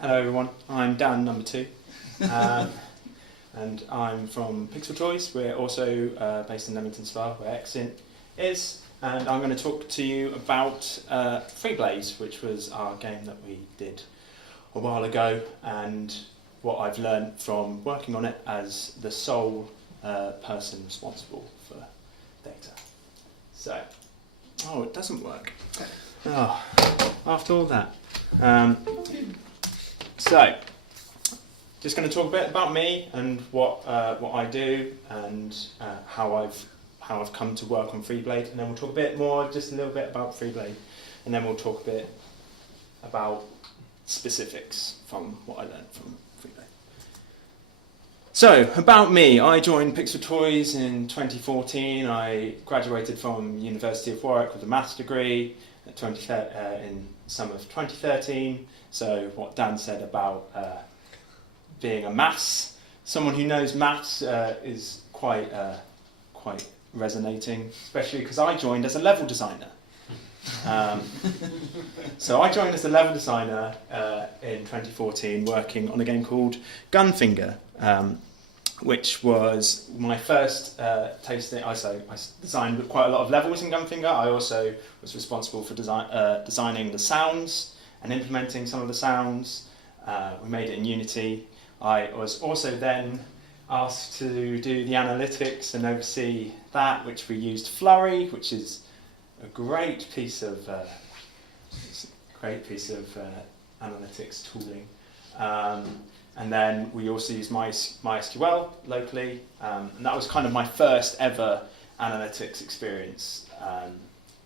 Hello everyone, I'm Dan, number 2, and I'm from Pixel Toys. We're also based in Leamington Spa, where Exint is, and I'm going to talk to you about Freeblade, which was our game that we did a while ago, and what I've learned from working on it as the sole person responsible for data. So, oh, it doesn't work. Oh, after all that. So, just going to talk a bit about me and what I do and how I've come to work on Freeblade, and then we'll talk a bit more, just a little bit about Freeblade, and then we'll talk a bit about specifics from what I learned from Freeblade. So, about me, I joined Pixel Toys in 2014. I graduated from University of Warwick with a maths degree in summer of 2013. So what Dan said about being a maths, someone who knows maths is quite resonating, especially because I joined as a level designer. So I joined as a level designer in 2014, working on a game called Gunfinger, which was my first tasting. I designed quite a lot of levels in Gunfinger. I also was responsible for designing the sounds and implementing some of the sounds. We made it in Unity. I was also then asked to do the analytics and oversee that, which we used Flurry, which is a great piece of analytics tooling. And then we also used MySQL locally, and that was kind of my first ever analytics experience,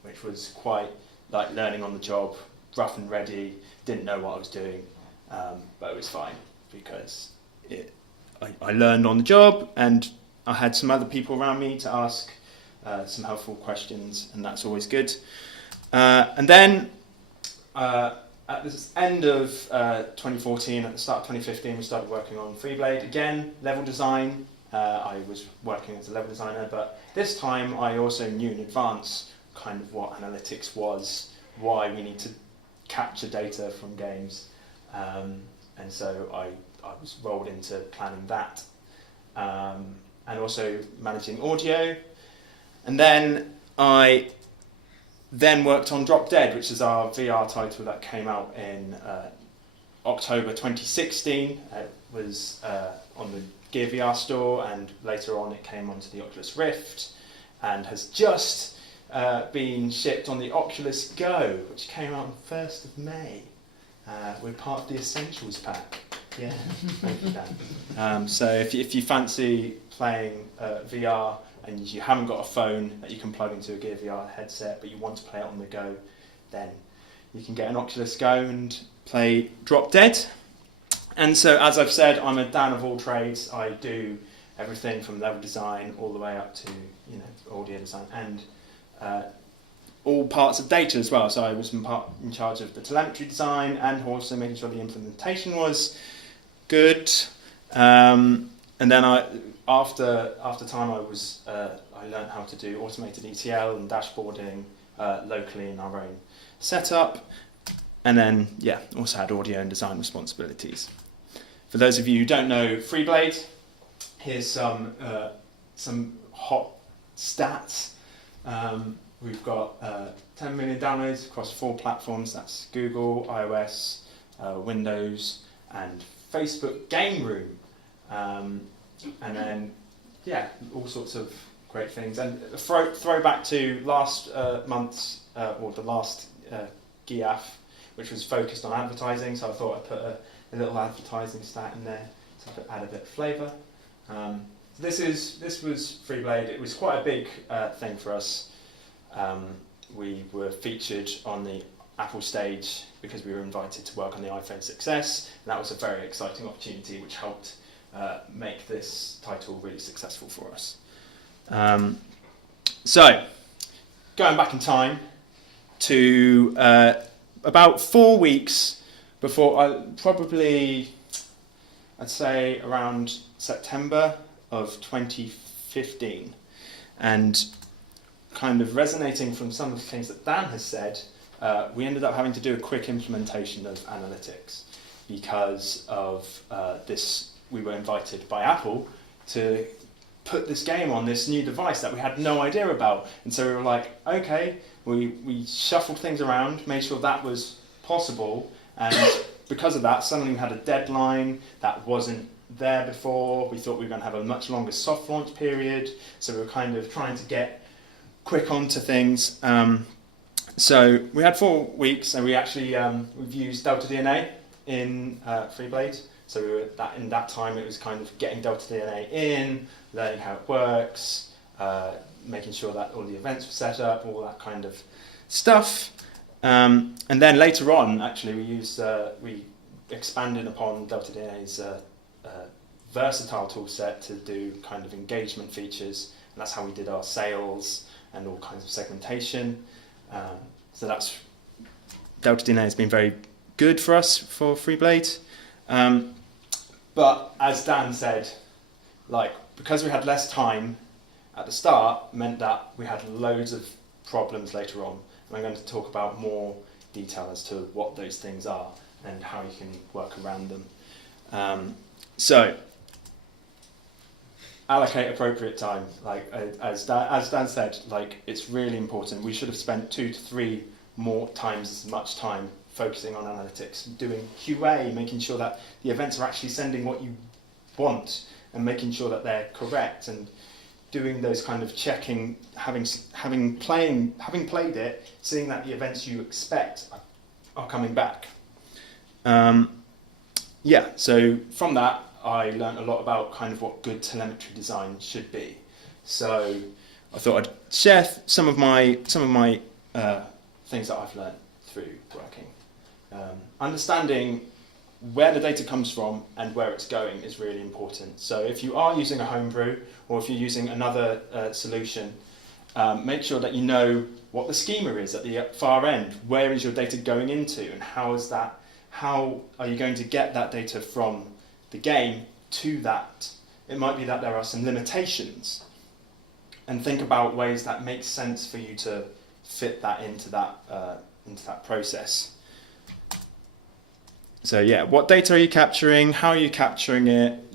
which was quite like learning on the job, rough and ready, didn't know what I was doing, but it was fine because I learned on the job, and I had some other people around me to ask some helpful questions, and that's always good. And then at the end of 2014, at the start of 2015, we started working on Freeblade again, level design. I was working as a level designer, but this time I also knew in advance kind of what analytics was, why we need to capture data from games, and so I was rolled into planning that, and also managing audio. And then I worked on Drop Dead, which is our VR title that came out in October 2016. It was on the Gear VR store, and later on it came onto the Oculus Rift, and has just been shipped on the Oculus Go, which came out on the 1st of May. We're part of the Essentials pack. Yeah, thank you, Dan. So if you fancy playing VR and you haven't got a phone that you can plug into a Gear VR headset, but you want to play it on the go, then you can get an Oculus Go and play Drop Dead. And so, as I've said, I'm a Dan of all trades. I do everything from level design all the way up to audio design and all parts of data as well. So I was in charge of the telemetry design and also making sure the implementation was good. And then after time I learned how to do automated ETL and dashboarding locally in our own setup. And then also had audio and design responsibilities. For those of you who don't know Freeblade, here's some hot stats. We've got 10 million downloads across 4 platforms. That's Google, iOS, Windows, and Facebook Game Room. And then, all sorts of great things. And throwback to last month's, or the last GIAF, which was focused on advertising. So I thought I'd put a little advertising stat in there to add a bit of flavour. This was Freeblade. It was quite a big thing for us. We were featured on the Apple stage because we were invited to work on the iPhone 6S, and that was a very exciting opportunity which helped make this title really successful for us. So, going back in time to about 4 weeks before, I'd say around September of 2015. And kind of resonating from some of the things that Dan has said, we ended up having to do a quick implementation of analytics because of this. We were invited by Apple to put this game on this new device that we had no idea about. And so we were like, okay, we shuffled things around, made sure that was possible, and because of that, suddenly we had a deadline that wasn't there before. We thought we were going to have a much longer soft launch period, so we were kind of trying to get quick onto things. So we had 4 weeks, and we actually we've used Delta DNA in Freeblade. So we were in that time, it was kind of getting Delta DNA in, learning how it works, making sure that all the events were set up, all that kind of stuff. And then later on, actually, we expanded upon Delta DNA's versatile tool set to do kind of engagement features, and that's how we did our sales and all kinds of segmentation. So that's Delta DNA has been very good for us for Freeblade. But as Dan said, because we had less time at the start, meant that we had loads of problems later on. And I'm going to talk about more detail as to what those things are and how you can work around them. So, allocate appropriate time. As Dan said, it's really important. We should have spent 2 to 3 more times as much time focusing on analytics, doing QA, making sure that the events are actually sending what you want, and making sure that they're correct, and doing those kind of checking, having played it, seeing that the events you expect are coming back. So from that, I learned a lot about kind of what good telemetry design should be. So I thought I'd share some of my things that I've learned through working. Understanding where the data comes from and where it's going is really important. So if you are using a homebrew, or if you're using another solution, make sure that you know what the schema is at the far end. Where is your data going into, and how are you going to get that data from the game to that? It might be that there are some limitations, and think about ways that make sense for you to fit that into that process. So what data are you capturing? How are you capturing it?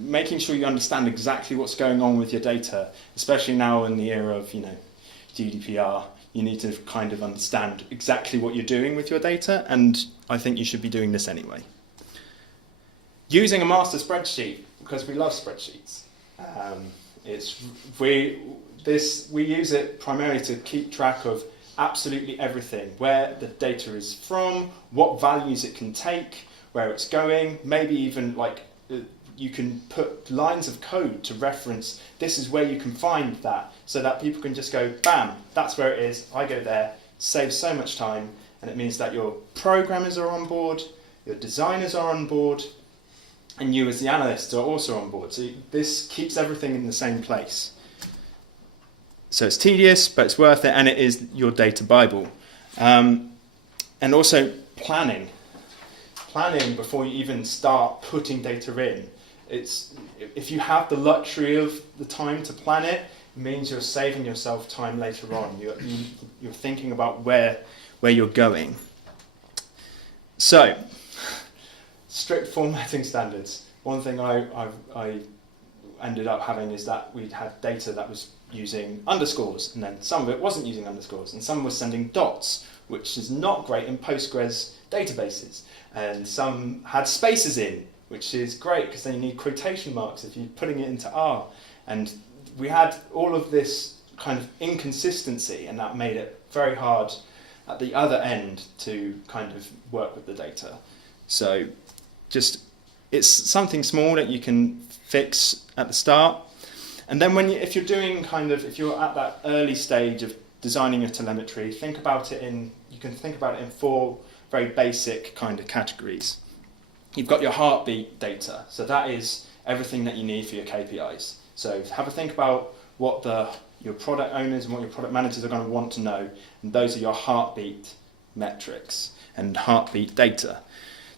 Making sure you understand exactly what's going on with your data, especially now in the era of GDPR. You need to kind of understand exactly what you're doing with your data, and I think you should be doing this anyway. Using a master spreadsheet, because we love spreadsheets. We use it primarily to keep track of absolutely everything, where the data is from, what values it can take, where it's going, maybe even you can put lines of code to reference, this is where you can find that, so that people can just go, bam, that's where it is, I go there, saves so much time, and it means that your programmers are on board, your designers are on board, and you as the analysts are also on board. So this keeps everything in the same place. So it's tedious, but it's worth it, and it is your data Bible. And also planning. Planning before you even start putting data in. If you have the luxury of the time to plan it, it means you're saving yourself time later on. You're thinking about where you're going. So, strict formatting standards. One thing I ended up having is that we'd had data that was using underscores, and then some of it wasn't using underscores, and some was sending dots, which is not great in Postgres databases, and some had spaces in, which is great because then you need quotation marks if you're putting it into R, and we had all of this kind of inconsistency, and that made it very hard at the other end to kind of work with the data. So it's something small that you can fix at the start. And then if you're at that early stage of designing your telemetry, you can think about it in 4 very basic kind of categories. You've got your heartbeat data, so that is everything that you need for your KPIs. So have a think about what the your product owners and what your product managers are going to want to know, and those are your heartbeat metrics and heartbeat data.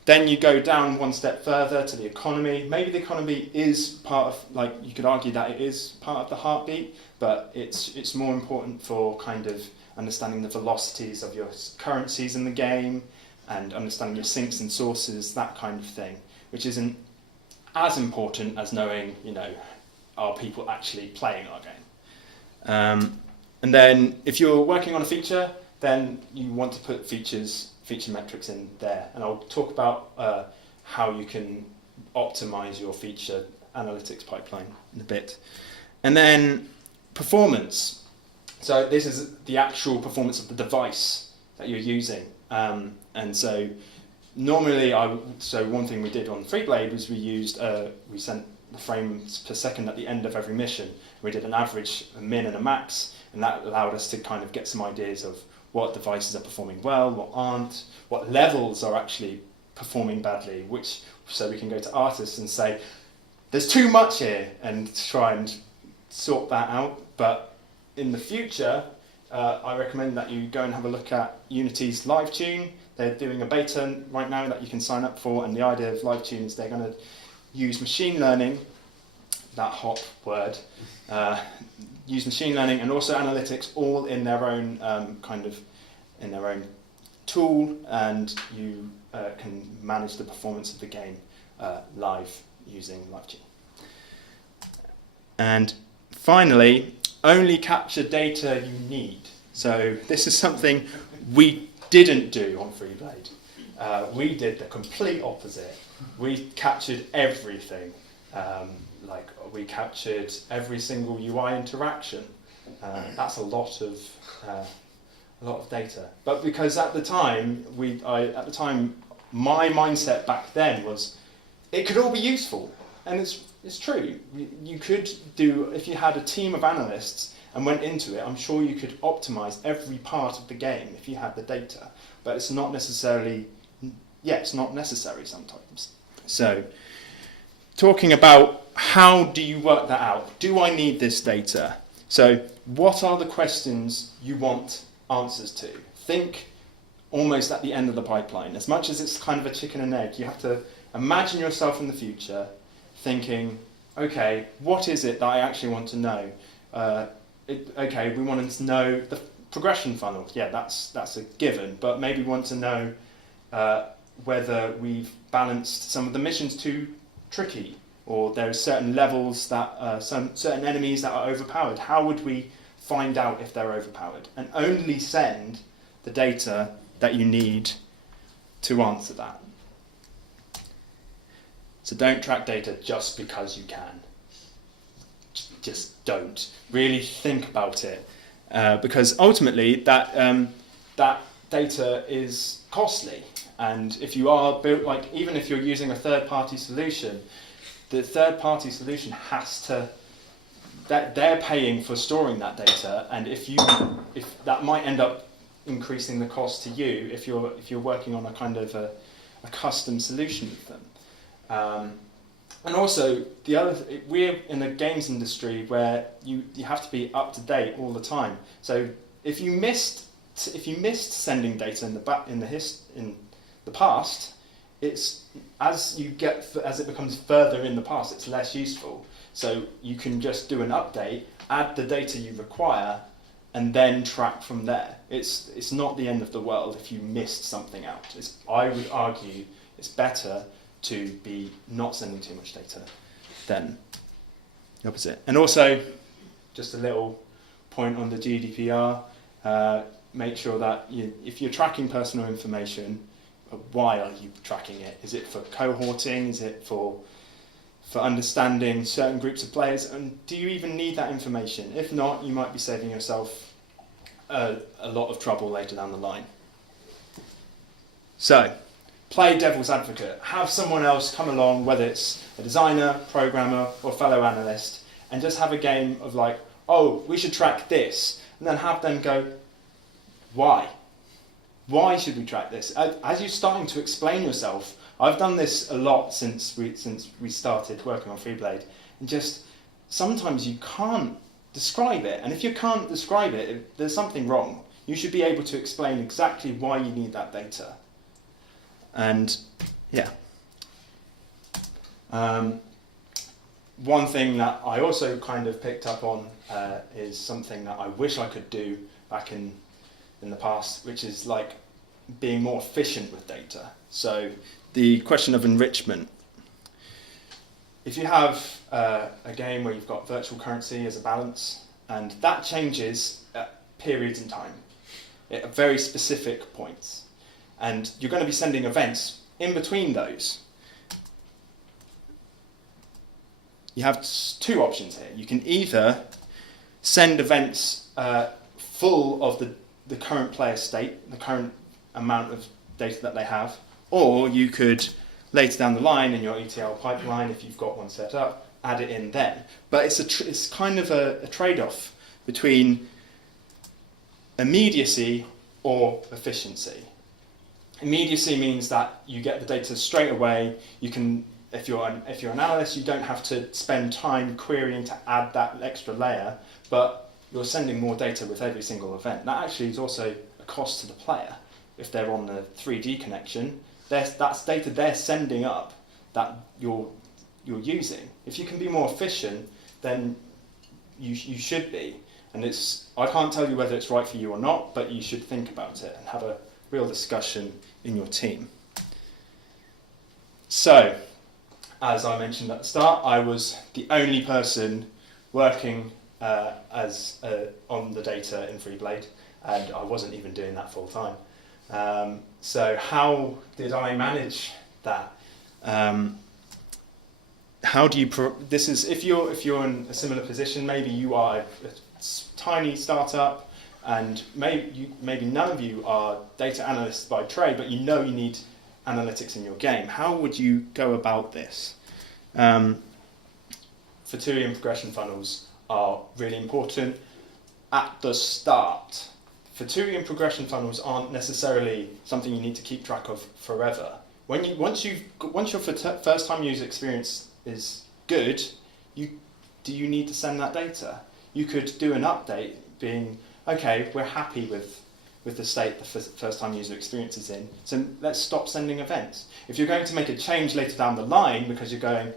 Then you go down one step further to the economy. Maybe the economy is part of, like, you could argue that it is part of the heartbeat, but it's more important for kind of understanding the velocities of your currencies in the game and understanding your sinks and sources, that kind of thing, which isn't as important as knowing, you know, are people actually playing our game? And then if you're working on a feature, then you want to put feature metrics in there. And I'll talk about how you can optimize your feature analytics pipeline in a bit. And then performance. So this is the actual performance of the device that you're using. And so normally, so one thing we did on Freeblade was we sent the frames per second at the end of every mission. We did an average, a min and a max, and that allowed us to kind of get some ideas of what devices are performing well, what aren't, what levels are actually performing badly, so we can go to artists and say, there's too much here, and try and sort that out. But in the future, I recommend that you go and have a look at Unity's Live Tune. They're doing a beta right now that you can sign up for, and the idea of Live Tune is they're going to use machine learning, that hot word, use machine learning and also analytics all in their own in their own tool, and you can manage the performance of the game live using Live Tune. And finally, only capture data you need. So this is something we didn't do on Freeblade. We did the complete opposite. We captured everything. Like we captured every single UI interaction. That's a lot of data. But because at the time, my mindset back then was, it could all be useful, and it's true. You could do, if you had a team of analysts and went into it, I'm sure you could optimize every part of the game if you had the data. But it's not necessarily, it's not necessary sometimes. So, talking about how do you work that out? Do I need this data? So, what are the questions you want answers to? Think almost at the end of the pipeline. As much as it's kind of a chicken and egg, you have to imagine yourself in the future thinking, okay, what is it that I actually want to know? Okay, we want to know the progression funnel. Yeah, that's a given, but maybe we want to know whether we've balanced some of the missions too tricky, or there are certain levels that certain enemies that are overpowered. How would we find out if they're overpowered? And only send the data that you need to answer that. So don't track data just because you can. Just don't. Really think about it, because ultimately that data is costly. And if you are even if you're using a third-party solution, the third-party solution has to, that they're paying for storing that data, and if that might end up increasing the cost to you if you're working on a kind of a custom solution with them. And also we're in the games industry where you have to be up to date all the time. So if you missed sending data in the past, it's as it becomes further in the past, it's less useful. So you can just do an update, add the data you require, and then track from there. It's not the end of the world if you missed something out. I would argue it's better to be not sending too much data than the opposite. And also, just a little point on the GDPR, make sure that if you're tracking personal information, why are you tracking it? Is it for cohorting? Is it for understanding certain groups of players? And do you even need that information? If not, you might be saving yourself a lot of trouble later down the line. So, play devil's advocate. Have someone else come along, whether it's a designer, programmer, or fellow analyst, and just have a game of like, oh, we should track this, and then have them go, why? Why should we track this? As you're starting to explain yourself, I've done this a lot since we started working on Freeblade, and just sometimes you can't describe it. And if you can't describe it, there's something wrong. You should be able to explain exactly why you need that data. And yeah. One thing that I also kind of picked up on is something that I wish I could do back in the past, which is like being more efficient with data. So the question of enrichment. If you have a game where you've got virtual currency as a balance, and that changes at periods in time, at very specific points, and you're going to be sending events in between those, you have two options here. You can either send events full of the current player state, the current amount of data that they have, or you could later down the line in your ETL pipeline, if you've got one set up, add it in then. But it's kind of a trade-off between immediacy or efficiency. Immediacy means that you get the data straight away. You can, if you're an analyst, you don't have to spend time querying to add that extra layer, but you're sending more data with every single event. That actually is also a cost to the player. If they're on the 3D connection, that's data they're sending up that you're using. If you can be more efficient, then you should be. And I can't tell you whether it's right for you or not, but you should think about it and have a real discussion in your team. So, as I mentioned at the start, I was the only person working on the data in Freeblade, and I wasn't even doing that full time. So how did I manage that? How do you? This is if you're in a similar position. Maybe you are a tiny startup, and maybe none of you are data analysts by trade, but you know you need analytics in your game. How would you go about this? Futuria and progression funnels are really important at the start. Futuria and progression funnels aren't necessarily something you need to keep track of forever. Once your first time user experience is good, do you need to send that data? You could do an update being, okay, we're happy with the state the first time user experience is in, so let's stop sending events. If you're going to make a change later down the line because you're going,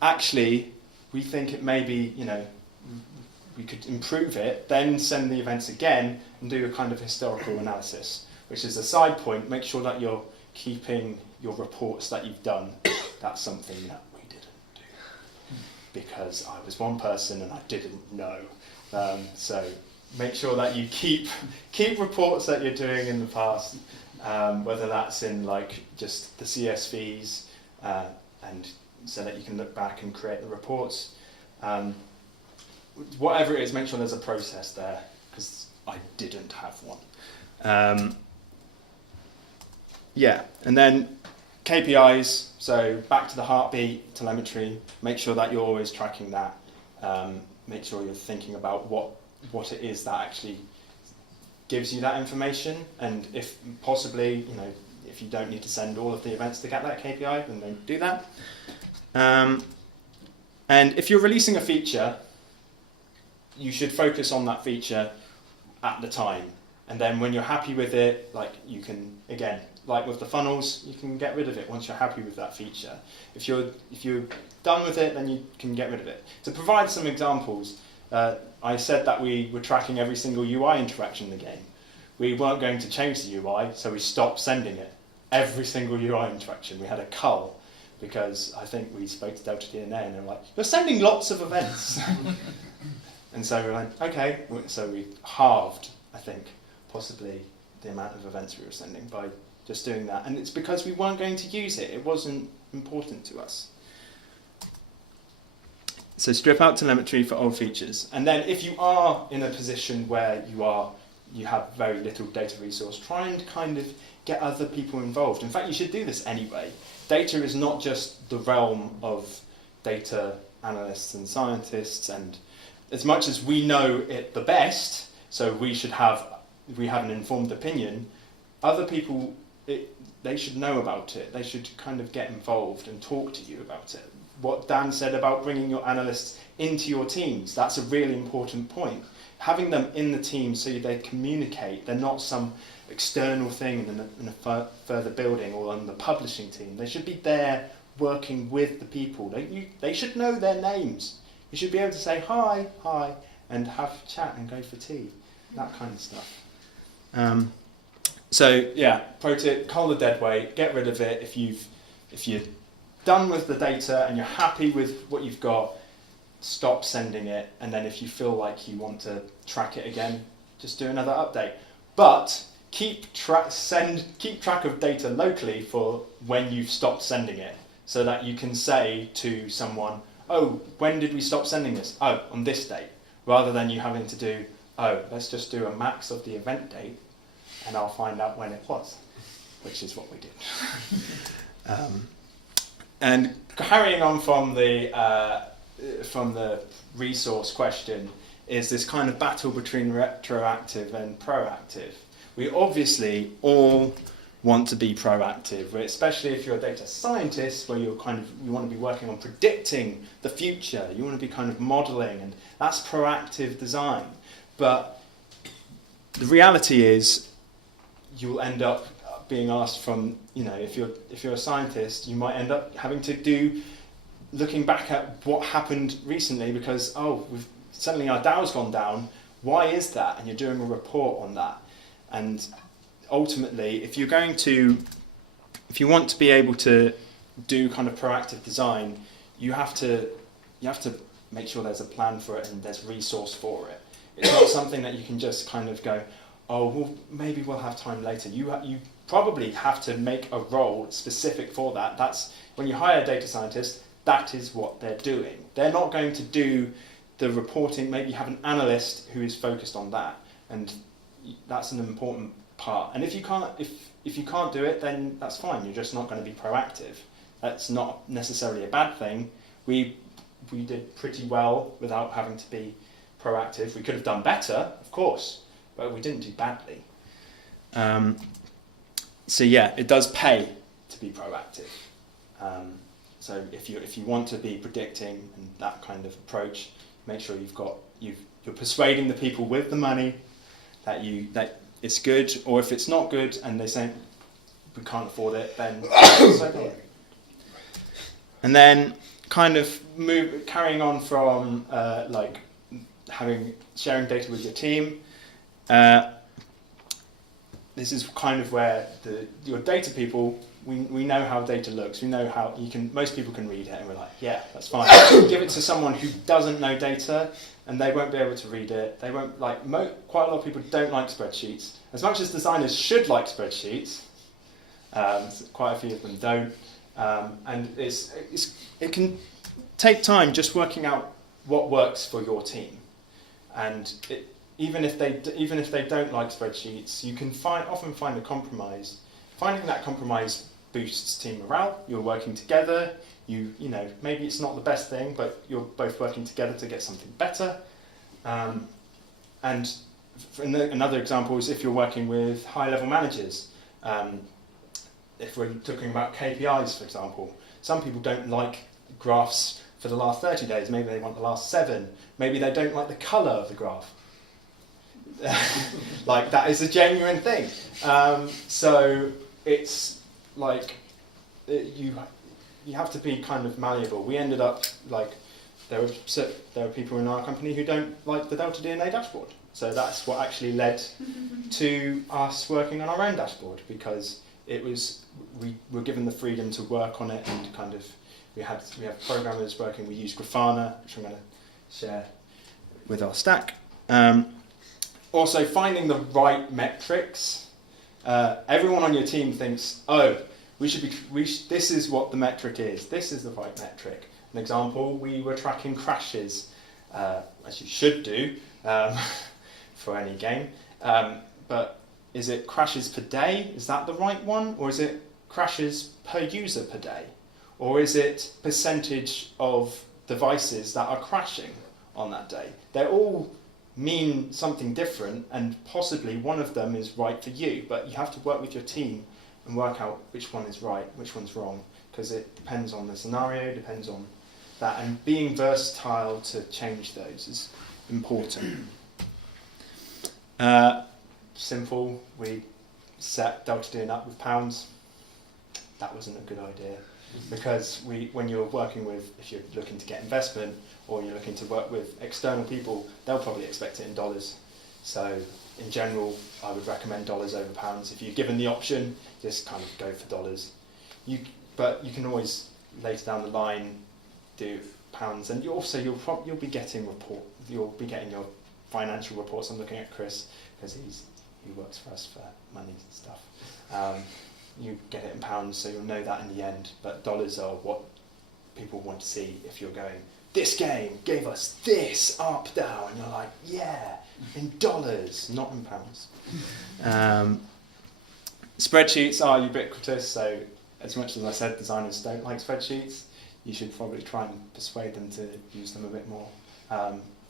actually, we think it may be, we could improve it, then send the events again and do a kind of historical analysis, which is a side point. Make sure that you're keeping your reports that you've done. That's something that we didn't do because I was one person and I didn't know. So make sure that you keep reports that you're doing in the past, whether that's in like just the CSVs, and so that you can look back and create the reports. Whatever it is, make sure there's a process there, because I didn't have one. Yeah, and then KPIs, so back to the heartbeat, telemetry, make sure that you're always tracking that. Make sure you're thinking about what it is that actually gives you that information, and if possibly, if you don't need to send all of the events to get that KPI, then don't do that. And if you're releasing a feature, you should focus on that feature at the time. And then when you're happy with it, you can, again, like with the funnels, you can get rid of it once you're happy with that feature. If you're done with it, then you can get rid of it. To provide some examples, I said that we were tracking every single UI interaction in the game. We weren't going to change the UI, so we stopped sending it. Every single UI interaction. We had a cull, because I think we spoke to Delta DNA and they were like, you're sending lots of events. And so we went, okay, so we halved, I think, possibly the amount of events we were sending by just doing that. And it's because we weren't going to use it. It wasn't important to us. So strip out telemetry for old features. And then if you are in a position where you have very little data resource, try and kind of get other people involved. In fact, you should do this anyway. Data is not just the realm of data analysts and scientists, and as much as we know it the best, so we have an informed opinion, other people, they should know about it. They should kind of get involved and talk to you about it. what Dan said about bringing your analysts into your teams. That's a really important point. Having them in the team so they communicate. They're not some external thing in a further building or on the publishing team. They should be there working with the people. They should know their names. You should be able to say hi, and have a chat and go for tea. That kind of stuff. So yeah, pro tip, cull the dead weight, get rid of it. If you're done with the data and you're happy with what you've got, stop sending it, and then if you feel like you want to track it again, just do another update. But keep track of data locally for when you've stopped sending it, so that you can say to someone, oh, when did we stop sending this? Oh, on this date, rather than you having to do, oh, let's just do a max of the event date and I'll find out when it was, which is what we did. And carrying on from the resource question is this kind of battle between retroactive and proactive. We obviously all want to be proactive, especially if you're a data scientist, where you want to be working on predicting the future. You want to be kind of modeling, and that's proactive design. But the reality is, you'll end up being asked from, if you're a scientist, you might end up having to looking back at what happened recently because, suddenly our DAO's gone down. Why is that? And you're doing a report on that. And ultimately, if you want to be able to do kind of proactive design, you have to make sure there's a plan for it and there's resource for it. It's not something that you can just kind of go, oh, well, maybe we'll have time later. You probably have to make a role specific for that. That's when you hire a data scientist, that is what they're doing. They're not going to do the reporting. Maybe you have an analyst who is focused on that, and that's an important part. And if you can't do it, then that's fine. You're just not going to be proactive. That's not necessarily a bad thing. We did pretty well without having to be proactive. We could have done better, of course, but we didn't do badly. So yeah, it does pay to be proactive. So if you want to be predicting and that kind of approach, make sure you're persuading the people with the money that it's good, or if it's not good and they say we can't afford it, then so be it. And then kind of carrying on from sharing data with your team. This is kind of where your data people, we know how data looks. We know how most people can read it, and we're like, yeah, that's fine. Give it to someone who doesn't know data, and they won't be able to read it. They won't quite a lot of people don't like spreadsheets. As much as designers should like spreadsheets, quite a few of them don't. And it can take time just working out what works for your team. And even if they don't like spreadsheets, you can often find a compromise. Finding that compromise boosts team morale. You're working together. Maybe it's not the best thing, but you're both working together to get something better. And another example is if you're working with high-level managers. If we're talking about KPIs, for example, some people don't like graphs for the last 30 days. Maybe they want the last 7. Maybe they don't like the colour of the graph. That is a genuine thing. So it's you have to be kind of malleable. We ended up there were people in our company who don't like the Delta DNA dashboard. So that's what actually led to us working on our own dashboard, because we were given the freedom to work on it, and kind of we have programmers working. We use Grafana, which I'm going to share with our stack. Also, finding the right metrics. Everyone on your team thinks, this is what the metric is. This is the right metric. An example, we were tracking crashes, as you should do for any game. But is it crashes per day? Is that the right one? Or is it crashes per user per day? Or is it percentage of devices that are crashing on that day? They all mean something different, and possibly one of them is right for you, but you have to work with your team and work out which one is right, which one's wrong, because it depends on the scenario, depends on that, and being versatile to change those is important. Simple, we set delta D up with pounds. That wasn't a good idea, because when you're working with, if you're looking to get investment or you're looking to work with external people, they'll probably expect it in dollars. So in general, I would recommend dollars over pounds. If you're given the option, just kind of go for dollars. But you can always later down the line do pounds, and you'll be getting you'll be getting your financial reports. I'm looking at Chris because he works for us for money and stuff. You get it in pounds, so you'll know that in the end. But dollars are what people want to see. If you're going, this game gave us this up down, and you're like, yeah, in dollars, not in pounds. Spreadsheets are ubiquitous, so as much as I said designers don't like spreadsheets, you should probably try and persuade them to use them a bit more.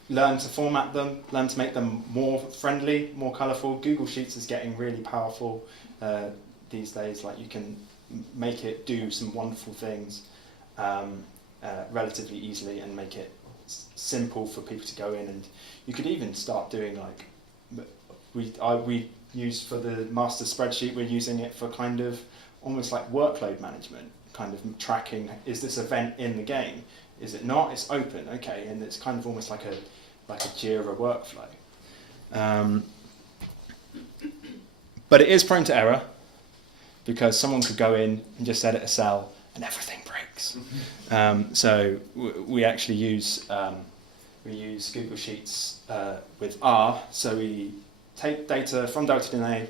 Learn to format them, learn to make them more friendly, more colourful. Google Sheets is getting really powerful these days. Like, you can make it do some wonderful things relatively easily and make it simple for people to go in. And you could even start doing, like, we use for the master spreadsheet, we're using it for kind of almost like workload management, kind of tracking, is this event in the game? Is it not? It's open, okay, and it's kind of almost like a Jira workflow. But it is prone to error, because someone could go in and just edit a cell and everything breaks. So we actually use Google Sheets with R. So we take data from Delta DNA,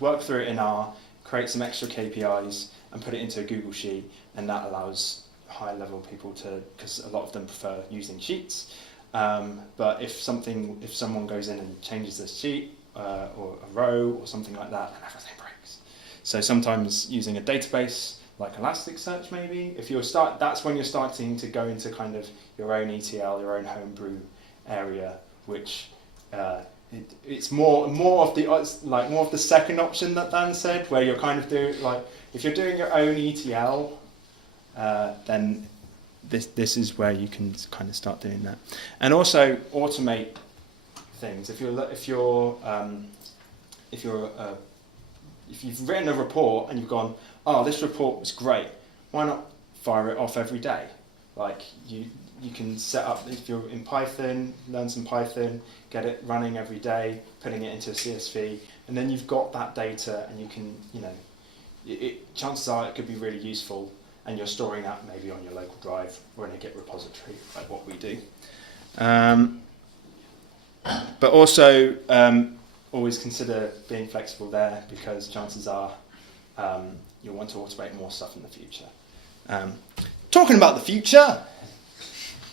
work through it in R, create some extra KPIs, and put it into a Google Sheet, and that allows higher level people to, because a lot of them prefer using sheets. But if someone goes in and changes a sheet or a row or something like that, then everything breaks. So sometimes using a database like Elasticsearch, maybe, that's when you're starting to go into kind of your own ETL, your own homebrew area, which it's more of the second option that Dan said, where you're kind of doing, like, if you're doing your own ETL, then this is where you can kind of start doing that, and also automate things. If you've written a report and you've gone, oh, this report was great, why not fire it off every day? Like, you can set up, if you're in Python, learn some Python, get it running every day, putting it into a CSV, and then you've got that data, and you can, chances are it could be really useful, and you're storing that maybe on your local drive or in a Git repository, like what we do. But also, always consider being flexible there, because chances are you'll want to automate more stuff in the future. Talking about the future,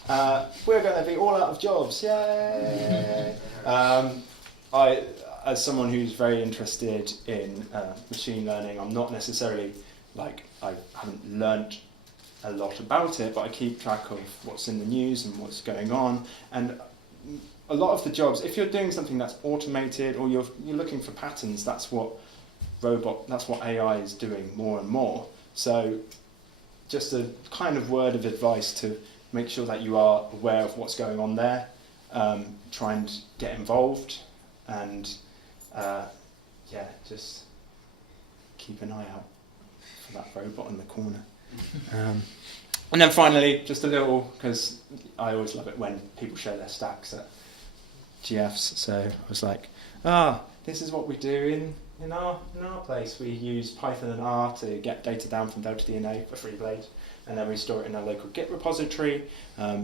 we're going to be all out of jobs, yay! As someone who's very interested in machine learning, I'm not necessarily, I haven't learnt a lot about it, but I keep track of what's in the news and what's going on. And a lot of the jobs, if you're doing something that's automated or you're looking for patterns, that's what AI is doing more and more. So just a kind of word of advice to make sure that you are aware of what's going on there. Try and get involved, and just keep an eye out for that robot in the corner. And then finally, just a little, because I always love it when people share their stacks at GIAFs. So I was like, this is what we do in our place. We use Python and R to get data down from Delta DNA for Freeblade, and then we store it in a local Git repository.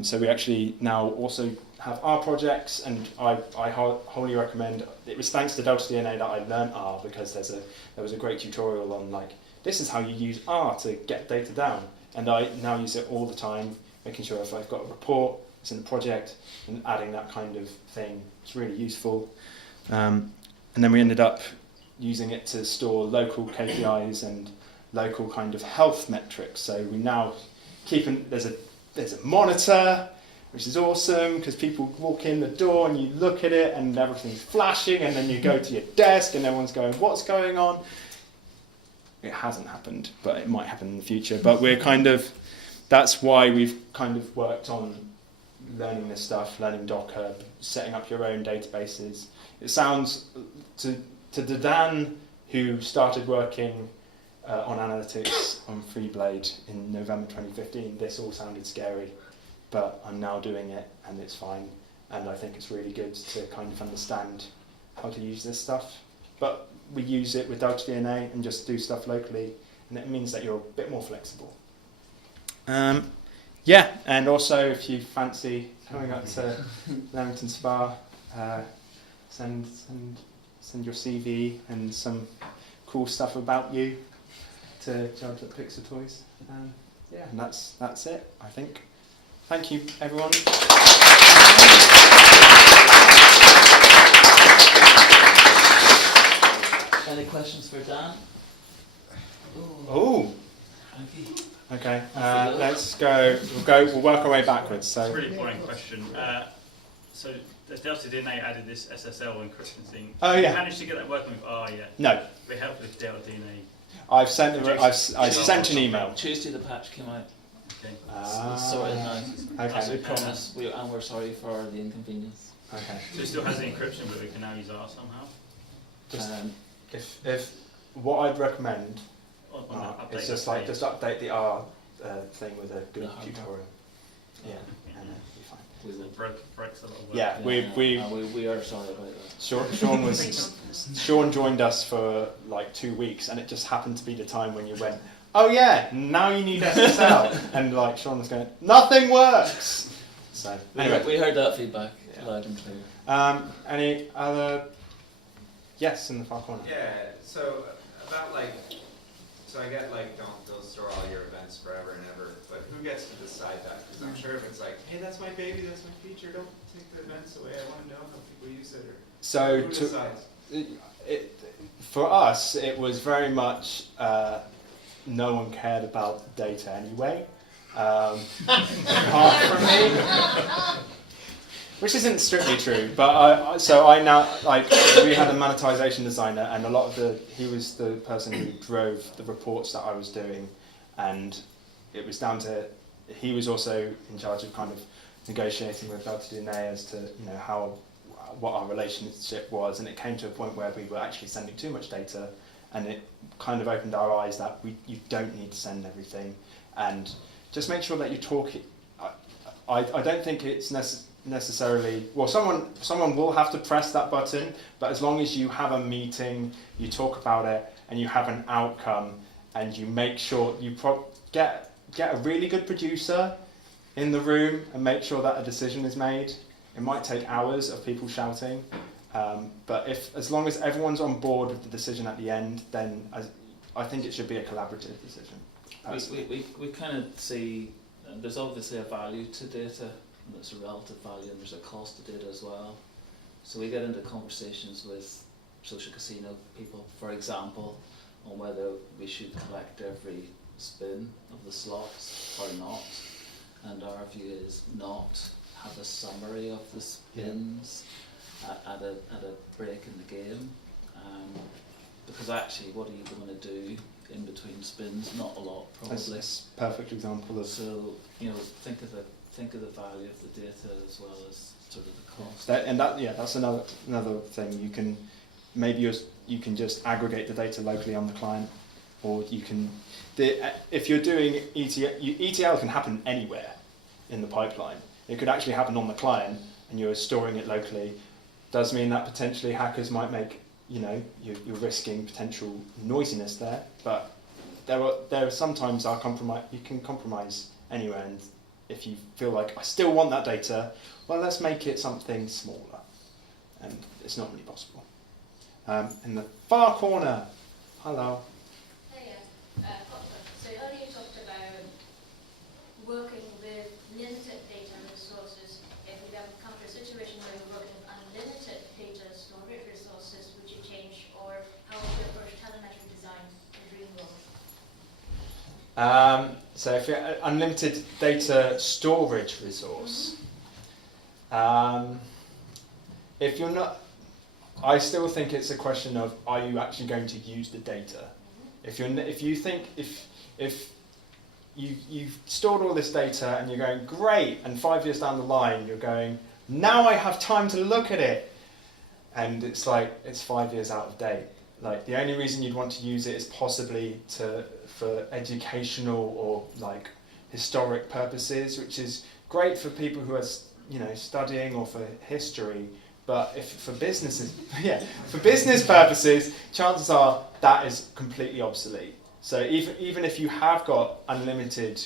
So we actually now also have R projects, and I wholly recommend. It was thanks to Delta DNA that I learned R, because there was a great tutorial on, like, this is how you use R to get data down, and I now use it all the time, making sure if I've got a report, it's in a project, and adding that kind of thing. It's really useful. And then we ended up using it to store local KPIs and local kind of health metrics. So we now there's a monitor, which is awesome, because people walk in the door and you look at it and everything's flashing, and then you go to your desk and everyone's going, what's going on? It hasn't happened, but it might happen in the future. But we're kind of that's why we've kind of worked on learning this stuff, learning Docker, setting up your own databases. It sounds, to the Dan who started working on analytics on Freeblade in November 2015, this all sounded scary, but I'm now doing it and it's fine, and I think it's really good to kind of understand how to use this stuff. But we use it with Delta DNA and just do stuff locally, and it means that you're a bit more flexible. Yeah, and also if you fancy coming up to Leamington Spa, send your CV and some cool stuff about you to Judge at Pixar Toys. Yeah, and that's it, I think. Thank you, everyone. Any questions for Dan? Oh. Okay. Let's go. We'll work our way backwards. So. It's a really boring question. So the Delta DNA added this SSL encryption thing. Oh yeah. You managed to get that working with? Oh yeah. No. We helped with Delta DNA. I've sent an email. Tuesday the patch came out. Okay. It's sorted now. Okay. We promise. And we're sorry for the inconvenience. Okay. So it still has the encryption, but we can now use ours somehow. If what I'd recommend is just update the R thing with a good tutorial. Yeah, and it'll be fine. Breaks a lot of work. Yeah, we are sorry about that. Sean joined us for like 2 weeks, and it just happened to be the time when you went, oh yeah, now you need SSL, and like Sean was going, nothing works. So anyway, we heard that feedback loud and clear. Any other? Yes, in the far corner. Yeah. So about so I get don't store all your events forever and ever, but who gets to decide that? Because I'm sure if it's like, hey, that's my baby, that's my feature, don't take the events away. I want to know how people use it. Or So who decides? For us, it was very much no one cared about the data anyway, apart from me. Which isn't strictly true, but I now, we had a monetization designer, and he was the person who drove the reports that I was doing, and it was down to, he was also in charge of kind of negotiating with Delta DNA as to, what our relationship was, and it came to a point where we were actually sending too much data, and it kind of opened our eyes that you don't need to send everything, and just make sure that you talk. I don't think it's necessarily, well, someone will have to press that button, but as long as you have a meeting, you talk about it, and you have an outcome, and you make sure you get a really good producer in the room and make sure that a decision is made. It might take hours of people shouting, but as long as everyone's on board with the decision at the end, then I think it should be a collaborative decision. We kind of see there's obviously a value to data, and there's a relative value, and there's a cost to data as well. So we get into conversations with social casino people, for example, on whether we should collect every spin of the slots or not. And our view is not. Have a summary of the spins at a break in the game, because actually, what are you going to do in between spins? Not a lot, probably. That's a perfect example of. So think of the value of the data as well as sort of the cost. That's another thing. You can you can just aggregate the data locally on the client, or you can. If you're doing ETL can happen anywhere in the pipeline. It could actually happen on the client, and you're storing it locally. Does mean that potentially hackers might make, you're risking potential noisiness there. But there are sometimes you can compromise anywhere, and if you feel like I still want that data, well, let's make it something smaller, and it's not really possible. In the far corner, hello. Hey, so earlier you talked about working with limited data resources. If we then come to a situation where you're working with unlimited data storage resources, would you change, or how would you approach telemetry design in dream world? So if you're unlimited data storage resource, if you're not, I still think it's a question of, are you actually going to use the data? If you've stored all this data and you're going, great, and 5 years down the line you're going, now I have time to look at it. And it's like, it's 5 years out of date. Like, the only reason you'd want to use it is possibly for educational or like historic purposes, which is great for people who are, you know, studying or for history. But if for businesses, for business purposes, chances are that is completely obsolete. So even if you have got unlimited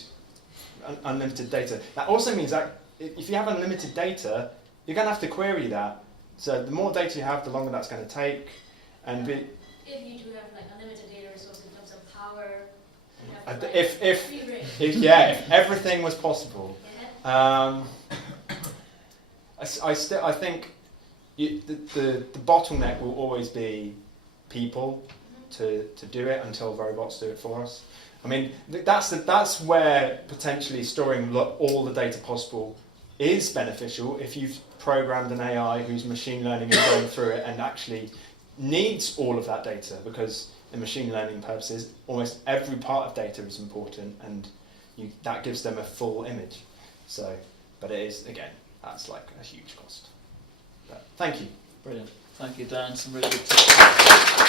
data, that also means that if you have unlimited data, you're going to have to query that. So the more data you have, the longer that's going to take. And if you do have like unlimited data resources in terms of power, you have like free range. if everything was possible, Yeah. I think the bottleneck will always be people to do it until robots do it for us. I mean, that's where potentially storing all the data possible is beneficial if you've programmed an AI who's machine learning and going through it and actually needs all of that data, because in machine learning purposes, almost every part of data is important, and that gives them a full image. So, but it is, again, that's like a huge cost. But thank you. Brilliant. Thank you, Dan. Some really good tips.